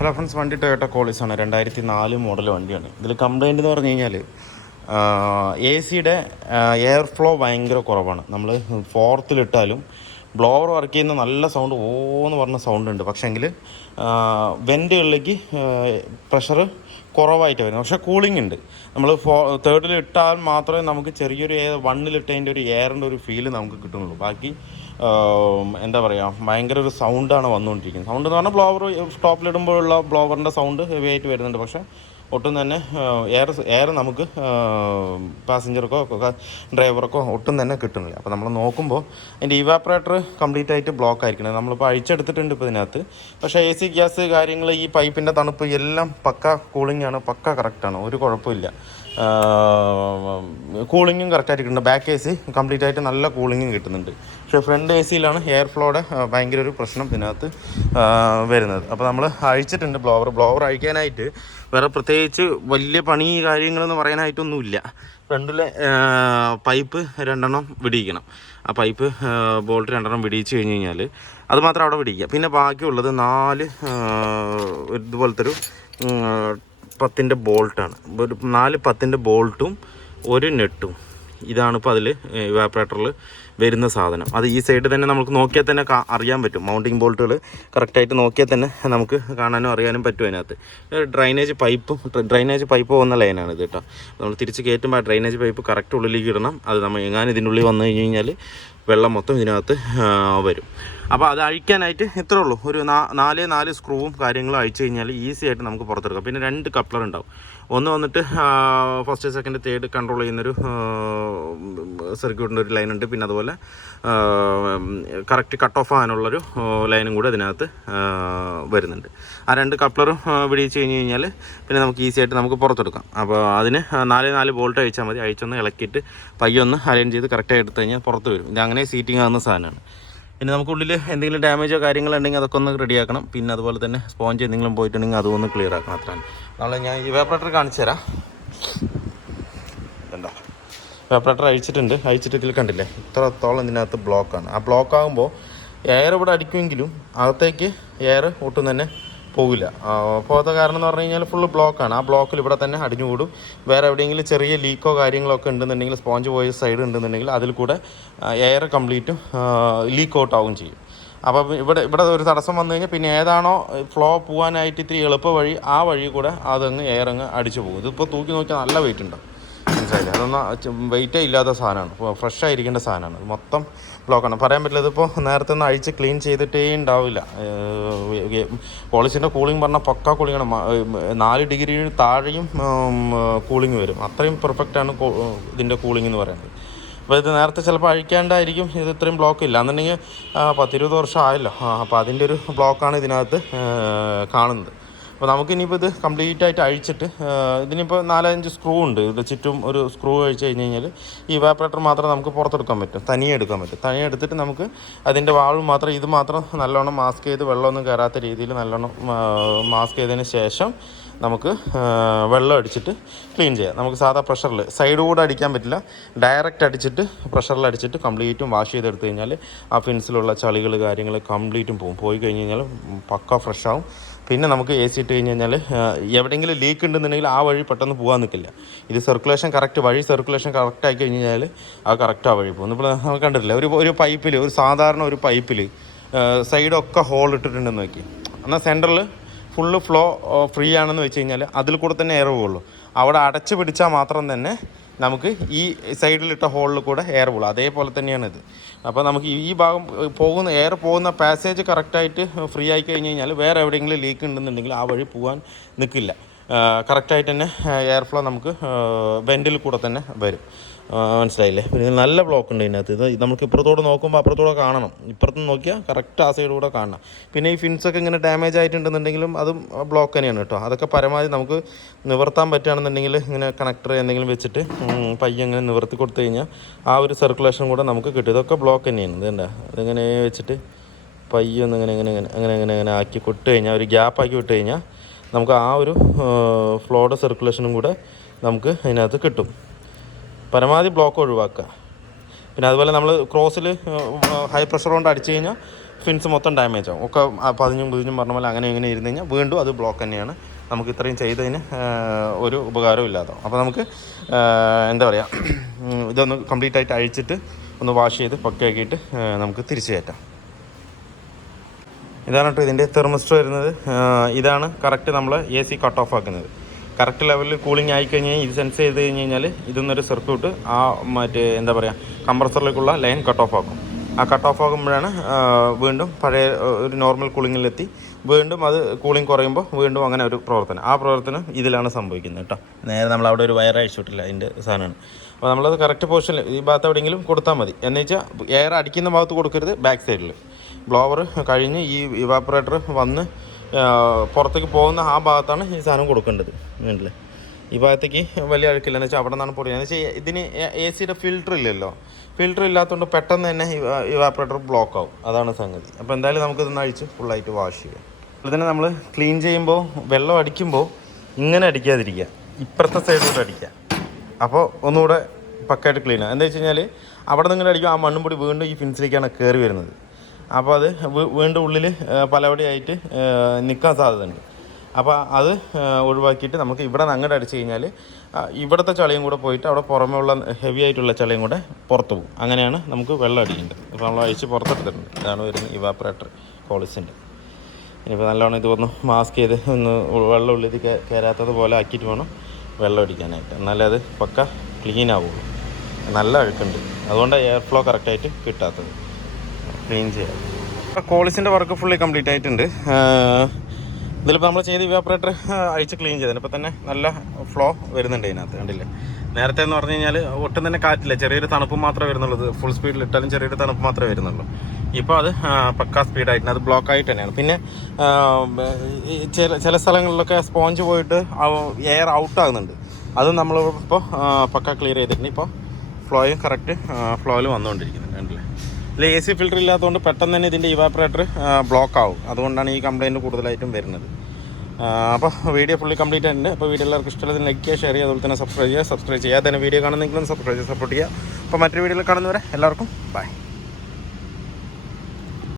Hello friends, വണ്ടി Toyota Qualis ആണ്. 2004 model വണ്ടിയാണ്. ഇതിൽ കംപ്ലയിൻ്റ് എന്ന് പറഞ്ഞു കഴിഞ്ഞാൽ എ സിയുടെ എയർ ഫ്ലോ ഭയങ്കര കുറവാണ്. നമ്മൾ ഫോർത്തിലിട്ടാലും ബ്ലോവർ വർക്ക് ചെയ്യുന്ന നല്ല സൗണ്ട് ഓന്ന് പറഞ്ഞ സൗണ്ട് ഉണ്ട്. പക്ഷേങ്കിൽ വെൻറ്റുകളിലേക്ക് പ്രഷർ കുറവായിട്ട് വരും. പക്ഷേ കൂളിംഗ് ഉണ്ട്. നമ്മൾ തേർഡിൽ ഇട്ടാൽ മാത്രമേ നമുക്ക് ചെറിയൊരു വണ്ണിലിട്ടതിൻ്റെ ഒരു എയറിൻ്റെ ഒരു ഫീല് നമുക്ക് കിട്ടുന്നുള്ളൂ. ബാക്കി എന്താ പറയുക, ഭയങ്കര ഒരു സൗണ്ടാണ് വന്നുകൊണ്ടിരിക്കുന്നത്. സൗണ്ട് എന്ന് പറഞ്ഞാൽ ബ്ലോവർ ടോപ്പിലിടുമ്പോഴുള്ള ബ്ലോവറിൻ്റെ സൗണ്ട് ഹെവി ആയിട്ട് വരുന്നുണ്ട്. പക്ഷേ ഒട്ടും തന്നെ എയർ നമുക്ക് പാസഞ്ചർക്കോ ഡ്രൈവർക്കോ ഒട്ടും തന്നെ കിട്ടുന്നില്ല. അപ്പോൾ നമ്മൾ നോക്കുമ്പോൾ അതിൻ്റെ ഇവാപ്പറേറ്റർ കംപ്ലീറ്റ് ആയിട്ട് ബ്ലോക്ക് ആയിരിക്കണം. നമ്മളിപ്പോൾ അഴിച്ചെടുത്തിട്ടുണ്ട് ഇപ്പോൾ ഇതിനകത്ത്. പക്ഷേ എ സി ഗ്യാസ് കാര്യങ്ങൾ ഈ പൈപ്പിൻ്റെ തണുപ്പ് എല്ലാം പക്ക കൂളിംഗ് ആണ്, പക്ക കറക്റ്റാണ്, ഒരു കുഴപ്പമില്ല. കൂളിങ്ങും കറക്റ്റായിട്ട് കിട്ടുന്നുണ്ട്. ബാക്ക് എ സി കംപ്ലീറ്റ് ആയിട്ട് നല്ല കൂളിങ്ങും കിട്ടുന്നുണ്ട്. പക്ഷേ ഫ്രണ്ട് എ സിയിലാണ് എയർ ഫ്ലോയുടെ ഭയങ്കര ഒരു പ്രശ്നം ഇതിനകത്ത് വരുന്നത്. അപ്പോൾ നമ്മൾ അഴിച്ചിട്ടുണ്ട് ബ്ലോവർ അഴിക്കാനായിട്ട് വേറെ പ്രത്യേകിച്ച് വലിയ പണി കാര്യങ്ങളെന്ന് പറയാനായിട്ടൊന്നുമില്ല. ഫ്രണ്ടിലെ പൈപ്പ് 2 വിടിയിക്കണം. ആ പൈപ്പ് ബോൾട്ട് 2 വിടിയിച്ച് കഴിഞ്ഞ് കഴിഞ്ഞാൽ അത് മാത്രം അവിടെ വിടിയിക്കുക. പിന്നെ ബാക്കിയുള്ളത് 4 ഇതുപോലത്തെ ഒരു 10-ൻ്റെ ബോൾട്ടാണ്. ഒരു 4 10-ൻ്റെ ബോൾട്ടും ഒരു നെട്ടും. ഇതാണിപ്പോൾ അതിൽ ഇവാപ്പറേറ്ററിൽ വരുന്ന സാധനം. അത് ഈ സൈഡ് തന്നെ നമുക്ക് നോക്കിയാൽ തന്നെ അറിയാൻ പറ്റും. മൗണ്ടിങ് ബോൾട്ടുകൾ കറക്റ്റായിട്ട് നോക്കിയാൽ തന്നെ നമുക്ക് കാണാനും അറിയാനും പറ്റും. അതിനകത്ത് ഡ്രൈനേജ് പൈപ്പ് പോകുന്ന ലൈനാണ് ഇത് കേട്ടോ. നമ്മൾ തിരിച്ച് കയറ്റുമ്പോൾ ആ ഡ്രൈനേജ് പൈപ്പ് കറക്റ്റ് ഉള്ളിലേക്ക് ഇടണം. അത് നമ്മൾ എങ്ങാനും ഇതിൻ്റെ ഉള്ളിൽ വന്നു കഴിഞ്ഞ് കഴിഞ്ഞാൽ വെള്ളം മൊത്തം ഇതിനകത്ത് വരും. അപ്പോൾ അത് അഴിക്കാനായിട്ട് ഇത്രേ ഉള്ളൂ. ഒരു 4 സ്ക്രൂവും കാര്യങ്ങളും അഴിച്ചു കഴിഞ്ഞാൽ ഈസി ആയിട്ട് നമുക്ക് പുറത്തെടുക്കാം. പിന്നെ 2 കപ്ലർ ഉണ്ടാവും. ഒന്ന് വന്നിട്ട് ഫസ്റ്റ് സെക്കൻഡ് തേർഡ് കൺട്രോൾ ചെയ്യുന്നൊരു സർക്യൂട്ടിൻ്റെ ഒരു ലൈനുണ്ട്. പിന്നെ അതുപോലെ കറക്റ്റ് കട്ട് ഓഫ് ആകാനുള്ളൊരു ലൈനും കൂടെ ഇതിനകത്ത് വരുന്നുണ്ട്. ആ 2 കപ്ലറും വിടിയിച്ച് കഴിഞ്ഞ് കഴിഞ്ഞാൽ പിന്നെ നമുക്ക് ഈസി ആയിട്ട് നമുക്ക് പുറത്തെടുക്കാം. അപ്പോൾ അതിന് 4 ബോൾട്ട് അഴിച്ചാൽ മതി. അഴിച്ചൊന്ന് ഇളക്കിയിട്ട് പയ്യൊന്ന് അലൈൻ ചെയ്ത് കറക്റ്റായി എടുത്തു കഴിഞ്ഞാൽ പുറത്ത് വരും. ഇത് അങ്ങനെ സീറ്റിംഗ് ആകുന്ന സാധനമാണ്. പിന്നെ നമുക്കുള്ളിൽ എന്തെങ്കിലും ഡാമേജോ കാര്യങ്ങളുണ്ടെങ്കിൽ അതൊക്കെ ഒന്ന് റെഡിയാക്കണം. പിന്നെ അതുപോലെ തന്നെ സ്പോഞ്ച് എന്തെങ്കിലും പോയിട്ടുണ്ടെങ്കിൽ അതൊന്ന് ക്ലിയർ ആക്കണം. അത്രയാണ്. നാളെ ഞാൻ ഇവാപ്പറേറ്റർ കാണിച്ചു തരാം. ഇതുണ്ടോ, ഇവാപ്പറേറ്റർ അഴിച്ചിട്ട് ഇതിൽ കണ്ടില്ലേ ഇത്രത്തോളം ഇതിനകത്ത് ബ്ലോക്കാണ്. ആ ബ്ലോക്ക് ആകുമ്പോൾ എയർ ഇവിടെ അടിക്കുമെങ്കിലും അകത്തേക്ക് എയർ ഒട്ടും തന്നെ പോകില്ല. പോകാത്ത കാരണം എന്ന് പറഞ്ഞു കഴിഞ്ഞാൽ ഫുള്ള് ബ്ലോക്കാണ്. ആ ബ്ലോക്കിൽ ഇവിടെ തന്നെ അടിഞ്ഞുകൂടും. വേറെ എവിടെയെങ്കിലും ചെറിയ ലീക്കോ കാര്യങ്ങളൊക്കെ ഉണ്ടെന്നുണ്ടെങ്കിൽ, സ്പോഞ്ച് പോയ സൈഡ് ഉണ്ടെന്നുണ്ടെങ്കിൽ അതിൽ കൂടെ എയർ കംപ്ലീറ്റും ലീക്ക് ഔട്ട് ആവുകയും ചെയ്യും. അപ്പോൾ ഇവിടെ ഒരു തടസ്സം വന്നു കഴിഞ്ഞാൽ പിന്നെ ഏതാണോ ഫ്ലോ പോകാനായിട്ട് ഇത്തിരി എളുപ്പ വഴി, ആ വഴി കൂടെ അതങ്ങ് എയർ അങ്ങ് അടിച്ചു പോകും. ഇതിപ്പോൾ തൂക്കി നോക്കിയാൽ നല്ല വെയിറ്റ് ഉണ്ടാവും. മനസ്സിലായില്ലേ? അതൊന്നും വെയിറ്റേ ഇല്ലാത്ത സാധനമാണ്. ഇപ്പോൾ ഫ്രഷ് ആയിരിക്കേണ്ട സാധനമാണ്. മൊത്തം ബ്ലോക്കാണ്. പറയാൻ പറ്റില്ല. ഇതിപ്പോൾ നേരത്തെ ഒന്ന് അഴിച്ച് ക്ലീൻ ചെയ്തിട്ടേ ഉണ്ടാവില്ല. പോളിസിൻ്റെ കൂളിംഗ് പറഞ്ഞാൽ പക്ക കൂളിംഗാണ്. 4 ഡിഗ്രി താഴെയും കൂളിംഗ് വരും. അത്രയും പെർഫെക്റ്റാണ് ഇതിൻ്റെ കൂളിംഗ് എന്ന് പറയുന്നത്. അപ്പോൾ ഇത് നേരത്തെ ചിലപ്പോൾ അഴിക്കാണ്ടായിരിക്കും ഇത് ഇത്രയും ബ്ലോക്ക് ഇല്ല എന്നുണ്ടെങ്കിൽ 10-20 വർഷം ആയല്ലോ. അപ്പോൾ അതിൻ്റെ ഒരു ബ്ലോക്കാണ് ഇതിനകത്ത് കാണുന്നത്. അപ്പോൾ നമുക്കിനിയിപ്പോൾ ഇത് കംപ്ലീറ്റ് ആയിട്ട് അഴിച്ചിട്ട് ഇതിനിപ്പോൾ 4-5 സ്ക്രൂ ഉണ്ട്. ഇവിടെ ചുറ്റും ഒരു സ്ക്രൂ അഴിച്ച് കഴിഞ്ഞ് കഴിഞ്ഞാൽ ഈ ഇവാപ്പറേറ്റർ മാത്രം നമുക്ക് പുറത്തെടുക്കാൻ പറ്റും. തനിയെ എടുക്കാൻ പറ്റും. തനിയെ എടുത്തിട്ട് നമുക്ക് അതിൻ്റെ വാൾവ് മാത്രം, ഇത് മാത്രം നല്ലോണം മാസ്ക് ചെയ്ത് വെള്ളമൊന്നും കയറാത്ത രീതിയിൽ നല്ലോണം മാസ്ക് ചെയ്തതിന് ശേഷം നമുക്ക് വെള്ളം അടിച്ചിട്ട് ക്ലീൻ ചെയ്യാം. നമുക്ക് സാധാ പ്രഷറിൽ സൈഡ് കൂടെ അടിക്കാൻ പറ്റില്ല. ഡയറക്റ്റ് അടിച്ചിട്ട് പ്രഷറിൽ അടിച്ചിട്ട് കംപ്ലീറ്റും വാഷ് ചെയ്തെടുത്ത് കഴിഞ്ഞാൽ ആ ഫിൻസിലുള്ള ചളികൾ കാര്യങ്ങൾ കംപ്ലീറ്റും പോയി കഴിഞ്ഞ് കഴിഞ്ഞാൽ പക്ക ഫ്രഷ് ആവും. പിന്നെ നമുക്ക് എ സി ഇട്ട് കഴിഞ്ഞ് കഴിഞ്ഞാൽ എവിടെയെങ്കിലും ലീക്ക് ഉണ്ടെന്നുണ്ടെങ്കിൽ ആ വഴി പെട്ടെന്ന് പോകാൻ നിൽക്കില്ല. ഇത് സർക്കുലേഷൻ കറക്റ്റ് ആക്കി കഴിഞ്ഞ് കഴിഞ്ഞാൽ ആ കറക്റ്റ് ആ വഴി പോകും. ഇപ്പോൾ നമുക്ക് കണ്ടിട്ടില്ല, ഒരു പൈപ്പിൽ, ഒരു സാധാരണ ഒരു പൈപ്പിൽ സൈഡൊക്കെ ഹോൾ ഇട്ടിട്ടുണ്ടെന്ന് നോക്കി. എന്നാൽ സെൻറ്ററിൽ ഫുള്ള് ഫ്ലോ ഫ്രീ ആണെന്ന് വെച്ച് കഴിഞ്ഞാൽ അതിൽ കൂടെ തന്നെ എയർ പോകുള്ളൂ. അവിടെ അടച്ചു പിടിച്ചാൽ മാത്രം തന്നെ നമുക്ക് ഈ സൈഡിലിട്ട ഹോളിൽ കൂടെ എയർ പോകുള്ളൂ. അതേപോലെ തന്നെയാണിത്. അപ്പോൾ നമുക്ക് ഈ ഭാഗം എയർ പോകുന്ന പാസേജ് കറക്റ്റായിട്ട് ഫ്രീ ആയി കഴിഞ്ഞ് കഴിഞ്ഞാൽ വേറെ എവിടെയെങ്കിലും ലീക്ക് ഉണ്ടെന്നുണ്ടെങ്കിൽ ആ വഴി പോകാൻ നിൽക്കില്ല. കറക്റ്റായിട്ട് തന്നെ എയർ ഫ്ലോ നമുക്ക് വെൻറ്റിൽ കൂടെ തന്നെ വരും. മനസ്സിലായില്ലേ? പിന്നെ നല്ല ബ്ലോക്ക് ഉണ്ട് ഇതിനകത്ത്. ഇത് നമുക്ക് ഇപ്പുറത്തോടെ നോക്കുമ്പോൾ അപ്പുറത്തോടെ കാണണം. ഇപ്പുറത്ത് നോക്കിയാൽ കറക്റ്റ് ആ സൈഡ് കൂടെ കാണണം. പിന്നെ ഈ ഫിൻസൊക്കെ ഇങ്ങനെ ഡാമേജ് ആയിട്ടുണ്ടെന്നുണ്ടെങ്കിലും അതും ബ്ലോക്ക് തന്നെയാണ് കേട്ടോ. അതൊക്കെ പരമാവധി നമുക്ക് നിവർത്താൻ പറ്റുകയാണെന്നുണ്ടെങ്കിൽ ഇങ്ങനെ കണക്ടർ എന്തെങ്കിലും വെച്ചിട്ട് പയ്യെ ഇങ്ങനെ നിവർത്തി കൊടുത്തു കഴിഞ്ഞാൽ ആ ഒരു സർക്കുലേഷൻ കൂടെ നമുക്ക് കിട്ടും. ഇതൊക്കെ ബ്ലോക്ക് തന്നെയാണ്. ഇതെന്താ അതിങ്ങനെ വെച്ചിട്ട് പയ്യൊന്ന് അങ്ങനെ ആക്കി വിട്ട് കഴിഞ്ഞാൽ, ഒരു ഗ്യാപ്പാക്കി വിട്ട് കഴിഞ്ഞാൽ നമുക്ക് ആ ഒരു ഫ്ലോയുടെ സർക്കുലേഷനും കൂടെ നമുക്ക് അതിനകത്ത് കിട്ടും. പരമാവധി ബ്ലോക്ക് ഒഴിവാക്കുക. പിന്നെ അതുപോലെ നമ്മൾ ക്രോസിൽ ഹൈ പ്രഷർ കൊണ്ട് അടിച്ചു കഴിഞ്ഞാൽ ഫിൻസ് മൊത്തം ഡാമേജ് ആവും. ഒക്കെ പതിഞ്ഞും പറഞ്ഞ പോലെ അങ്ങനെ ഇങ്ങനെ ഇരുന്ന് കഴിഞ്ഞാൽ വീണ്ടും അത് ബ്ലോക്ക് തന്നെയാണ്. നമുക്ക് ഇത്രയും ചെയ്തതിന് ഒരു ഉപകാരവും ഇല്ലാതാവും. അപ്പോൾ നമുക്ക് എന്താ പറയുക, ഇതൊന്ന് കംപ്ലീറ്റ് ആയിട്ട് അഴിച്ചിട്ട് ഒന്ന് വാഷ് ചെയ്ത് പക്കയാക്കിയിട്ട് നമുക്ക് തിരിച്ചു കയറ്റാം. ഇതാണ് കേട്ടോ ഇതിൻ്റെ തെർമിസ്റ്റർ വരുന്നത്. ഇതാണ് കറക്റ്റ് നമ്മൾ AC കട്ട് ഓഫ് ആക്കുന്നത്. കറക്റ്റ് ലെവലിൽ കൂളിംഗ് ആയിക്കഴിഞ്ഞാൽ ഇത് സെൻസ് ചെയ്ത് കഴിഞ്ഞ് കഴിഞ്ഞാൽ ഇതൊന്നൊരു സർക്യൂട്ട് മറ്റേ എന്താ പറയുക കംപ്രസറിലേക്കുള്ള ലൈൻ കട്ട് ഓഫ് ആക്കും. ആ കട്ട് ഓഫ് ആകുമ്പോഴാണ് വീണ്ടും പഴയ ഒരു നോർമൽ കൂളിങ്ങിലെത്തി വീണ്ടും അത് കൂളിംഗ് കുറയുമ്പോൾ വീണ്ടും അങ്ങനെ ഒരു പ്രവർത്തനം. ആ പ്രവർത്തനം ഇതിലാണ് സംഭവിക്കുന്നത് കേട്ടോ. നേരെ നമ്മൾ അവിടെ ഒരു വയർ അഴിച്ചിട്ടില്ല, അതിൻ്റെ സാധനമാണ്. അപ്പോൾ നമ്മളത് കറക്റ്റ് പൊസിഷനിൽ ഈ ഭാഗത്ത് എവിടെയെങ്കിലും കൊടുത്താൽ മതി. എന്ന് വെച്ചാൽ എയർ അടിക്കുന്ന ഭാഗത്ത് കൊടുക്കരുത്, ബാക്ക് സൈഡിൽ. ബ്ലോവർ കഴിഞ്ഞ് ഈ ഇവാപ്പറേറ്റർ വന്ന് പുറത്തേക്ക് പോകുന്ന ആ ഭാഗത്താണ് ഈ സാധനം കൊടുക്കേണ്ടത്. ഉണ്ടല്ലേ, ഈ ഭാഗത്തേക്ക് വലിയ അഴുക്കില്ല. എന്ന് വെച്ചാൽ അവിടെ നിന്നാണ് പൊടി. എന്ന് വെച്ചാൽ ഇതിന് AC ഫിൽറ്റർ ഇല്ലല്ലോ. ഫിൽറ്റർ ഇല്ലാത്തതുകൊണ്ട് പെട്ടെന്ന് തന്നെ ഇവാപ്പറേറ്റർ ബ്ലോക്ക് ആവും. അതാണ് സംഗതി. അപ്പോൾ എന്തായാലും നമുക്കിതൊന്ന് അഴിച്ച് ഫുള്ളായിട്ട് വാഷ് ചെയ്യാം. അതുപോലെ തന്നെ നമ്മൾ ക്ലീൻ ചെയ്യുമ്പോൾ വെള്ളം അടിക്കുമ്പോൾ ഇങ്ങനെ അടിക്കാതിരിക്കുക, ഇപ്പുറത്തെ സൈഡിലോട്ട് അടിക്കുക. അപ്പോൾ ഒന്നുകൂടെ പക്കായിട്ട് ക്ലീൻ ആകും. എന്താ വെച്ച് കഴിഞ്ഞാൽ അവിടെ നിന്ന് ഇങ്ങനെ അടിക്കും, ആ മണ്ണും പൊടി വീണ്ടും ഈ ഫിൻസിലേക്കാണ് കയറി വരുന്നത്. അപ്പോൾ അത് വീണ്ടും ഉള്ളിൽ പലവടിയായിട്ട് നിൽക്കാൻ സാധ്യതയുണ്ട്. അപ്പോൾ അത് ഒഴിവാക്കിയിട്ട് നമുക്ക് ഇവിടെ നിന്ന് അങ്ങോട്ട് അടിച്ച് കഴിഞ്ഞാൽ ഇവിടുത്തെ ചളിയും കൂടെ പോയിട്ട് അവിടെ പുറമേ ഉള്ള ഹെവി ആയിട്ടുള്ള ചളിയും കൂടെ പുറത്ത് പോകും. അങ്ങനെയാണ് നമുക്ക് വെള്ളം അടിക്കേണ്ടത്. ഇപ്പോൾ നമ്മൾ അഴിച്ച് പുറത്തെടുത്തിട്ടുണ്ട്. ഇതാണ് വരുന്നത് ഇവാപ്പറേറ്റർ ക്വാളിസിൻ്റെ. ഇനിയിപ്പോൾ നല്ലോണം ഇതൊന്ന് മാസ്ക് ചെയ്ത് ഒന്ന് വെള്ളം ഉള്ളിൽ കയറാത്തത് പോലെ ആക്കിയിട്ട് വേണം വെള്ളം അടിക്കാനായിട്ട്. എന്നാലേ അത് പക്ക ക്ലീൻ ആവുള്ളൂ. നല്ല അഴുക്കുണ്ട്, അതുകൊണ്ടാണ് എയർ ഫ്ലോ കറക്റ്റായിട്ട് കിട്ടാത്തത്. ക്ലീൻ ചെയ്യാം. അപ്പോൾ ക്വാളിസിൻ്റെ വർക്ക് ഫുള്ളി കംപ്ലീറ്റ് ആയിട്ടുണ്ട്. ഇതിലിപ്പോൾ നമ്മൾ ചെയ്ത് ഇവാപ്പറേറ്റർ അഴിച്ച് ക്ലീൻ ചെയ്തതിന് ഇപ്പോൾ തന്നെ നല്ല ഫ്ലോ വരുന്നുണ്ട് ഇതിനകത്ത്. കണ്ടില്ലേ, നേരത്തെ എന്ന് പറഞ്ഞു കഴിഞ്ഞാൽ ഒട്ടും തന്നെ കാറ്റില്ല, ചെറിയൊരു തണുപ്പ് മാത്രമേ വരുന്നുള്ളൂ. ഫുൾ സ്പീഡിൽ ഇട്ടാലും ചെറിയൊരു തണുപ്പ് മാത്രമേ വരുന്നുള്ളൂ. ഇപ്പോൾ അത് പക്കാ സ്പീഡായിട്ടുണ്ട്, അത് ബ്ലോക്ക് ആയിട്ട് തന്നെയാണ്. പിന്നെ ചില സ്ഥലങ്ങളിലൊക്കെ സ്പോഞ്ച് പോയിട്ട് എയർ ഔട്ടാകുന്നുണ്ട്. അത് നമ്മളിപ്പോൾ പക്ക ക്ലിയർ ചെയ്തിട്ടുണ്ട്. ഇപ്പോൾ ഫ്ലോയും കറക്റ്റ് ഫ്ലോയിൽ വന്നുകൊണ്ടിരിക്കുന്നുണ്ട്. കണ്ടില്ലേ, ഇതിൽ AC ഫിൽറ്റർ ഇല്ലാത്തതുകൊണ്ട് പെട്ടെന്ന് തന്നെ ഇതിൻ്റെ ഇവാപ്പറേറ്റർ ബ്ലോക്ക് ആവും. അതുകൊണ്ടാണ് ഈ കംപ്ലയിൻറ്റ് കൂടുതലായിട്ടും വരുന്നത്. അപ്പോൾ വീഡിയോ ഫുള്ളി കംപ്ലീറ്റ് ആയിട്ടുണ്ട്. അപ്പോൾ വീഡിയോ എല്ലാവർക്കും ഇഷ്ടമുള്ളതിന് ലൈക്ക് ചെയ്യുക, ഷെയർ ചെയ്യുക, അതുപോലെ തന്നെ സബ്സ്ക്രൈബ് ചെയ്യാതെ തന്നെ വീഡിയോ കാണുന്നെങ്കിലും സബ്സ്ക്രൈബ് ചെയ്ത് സപ്പോർട്ട് ചെയ്യുക. അപ്പോൾ മറ്റൊരു വീഡിയോയിൽ കാണുന്നവരെ എല്ലാവർക്കും ബൈ.